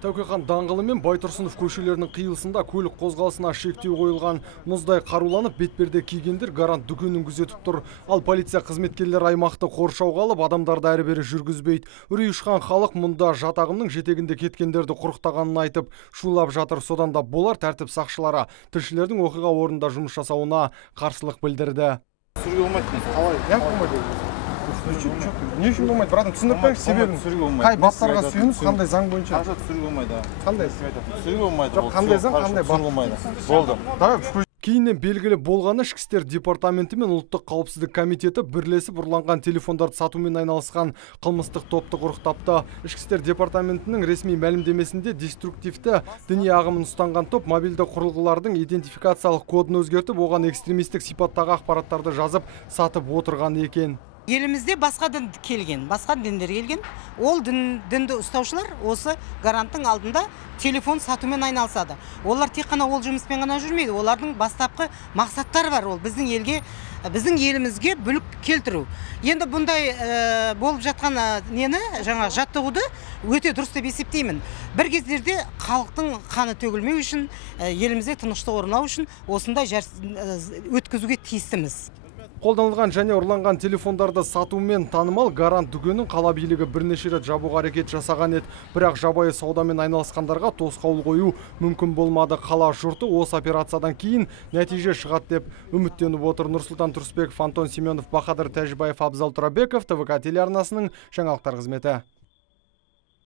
Тәукехан даңғылы мен Байтұрсынов көшелерінің қиылысында көлік қозғалысына шектеу қойылған. Мұздай қаруланып бетперде кигендер гарант дүкенін күзетіп тұр. Ал полиция қызметкерлері аймақты қоршауға алып, адамдарды әрі-бері жүргізбейді. Үрей ұшқан халық мұнда жатағымның жетегінде кеткендерді құрықтағанын айтып, шулап жатыр. Содан да болар тәртіп сақшылары тілшілердің оқиға орнында жұмыс жасауына қарсылық білдірді. Не үшін болмайды, братан, түсіндіріп беріңіз себебін. Қай баптарға сүйеніз, қандай заң бойынша? Түсіруге болмайды. Қандай? Түсіруге болмайды. Жоқ, қандай заң, қандай бап? Болды. Кейіннен белгілі болғаны Ішкі істер департаменті мен ұлттық қауіпсіздік комитеті бірлесіп ұрланған телефондарды сатумен айналысқан қылмыстық топты құрықтапты. Ішкі істер департаментінің ресми мәлімдемесінде деструктивті діни ағымын ұстанған топ мобильді құрылғылардың идентификациялық кодын өзгертіп, оған экстремистік сипаттағы ақпараттарды жазып сатып отырған екен. Елімізде басқа дін келген, басқа діндер келген. Ол дінді ұстаушылар осы гаранттың алдында телефон сатумен айналысады. Олар тек қана ол жұмыспен ғана жүрмейді. Олардың бастапқы мақсаттары бар. Ол біздің елімізге бүлік келтіру. Енді бұндай болып жатқан жаңа жаттығуды өте дұрыс деп есептеймін. Бір кездерде халықтың қаны төгілмеу үшін, елімізде тыныштық орнау үшін осындай өткізуге тиістіміз. Қолданылған және ұрланған телефондарды сатумен танымал гарант дүкенін қала билігі бірнеше рет жабуға әрекет жасаған еді. Бірақ жабайы саудамен айналысқандарға тосқауыл қою мүмкін болмады. Қала жұрты осы операциядан кейін нәтиже шығады деп үміттеніп отыр. Нұрсұлтан Тұрысбеков, Антон Семенов, Бахадыр Тәжібаев, Абзал Тұрабеков, ТВК телеарнасының жаңалықтар қызметі.